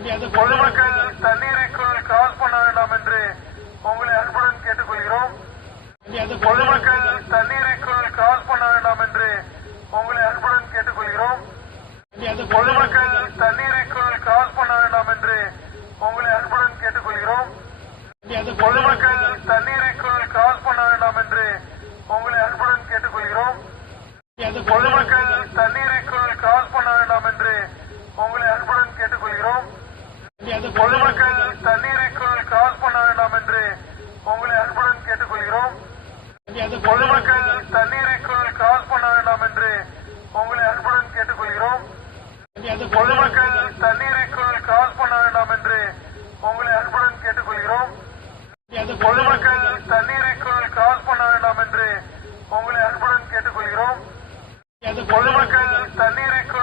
பொதுமக்கள் தண்ணீருக்குள் கிராஸ் பண்ண வேண்டாம் என்று உங்களை அன்புடன் கேட்டுக்கொள்கிறோம். பொதுமக்கள் தண்ணீருக்குள் கிராஸ் பண்ண வேண்டாம் என்று உங்களை அன்புடன் கேட்டுக்கொள்கிறோம். பொதுமக்கள் தண்ணீருக்குள் கிராஸ் பண்ண வேண்டாம் என்று உங்களை அன்புடன் கேட்டுக்கொள்கிறோம். பொதுமக்கள் தண்ணீருக்குள் கிராஸ் பண்ண வேண்டாம் என்று உங்களை அன்புடன் கேட்டுக்கொள்கிறோம். பொதுமக்கள் பொதுமக்கள் தண்ணீருக்குள் கிராஸ் பண்ண வேண்டாம் என்று உங்களை அன்புடன் கேட்டுக்கொள்கிறோம். பொதுமக்கள் தண்ணீருக்குள் கிராஸ் பண்ண வேண்டாம் என்று உங்களை அன்புடன் கேட்டுக்கொள்கிறோம். பொதுமக்கள் தண்ணீருக்குள் கிராஸ் பண்ண வேண்டாம் என்று உங்களை அன்புடன் கேட்டுக்கொள்கிறோம். பொதுமக்கள் தண்ணீருக்குள் கிராஸ் பண்ண வேண்டாம் என்று உங்களை அன்புடன் கேட்டுக்கொள்கிறோம். பொதுமக்கள் தண்ணீருக்கு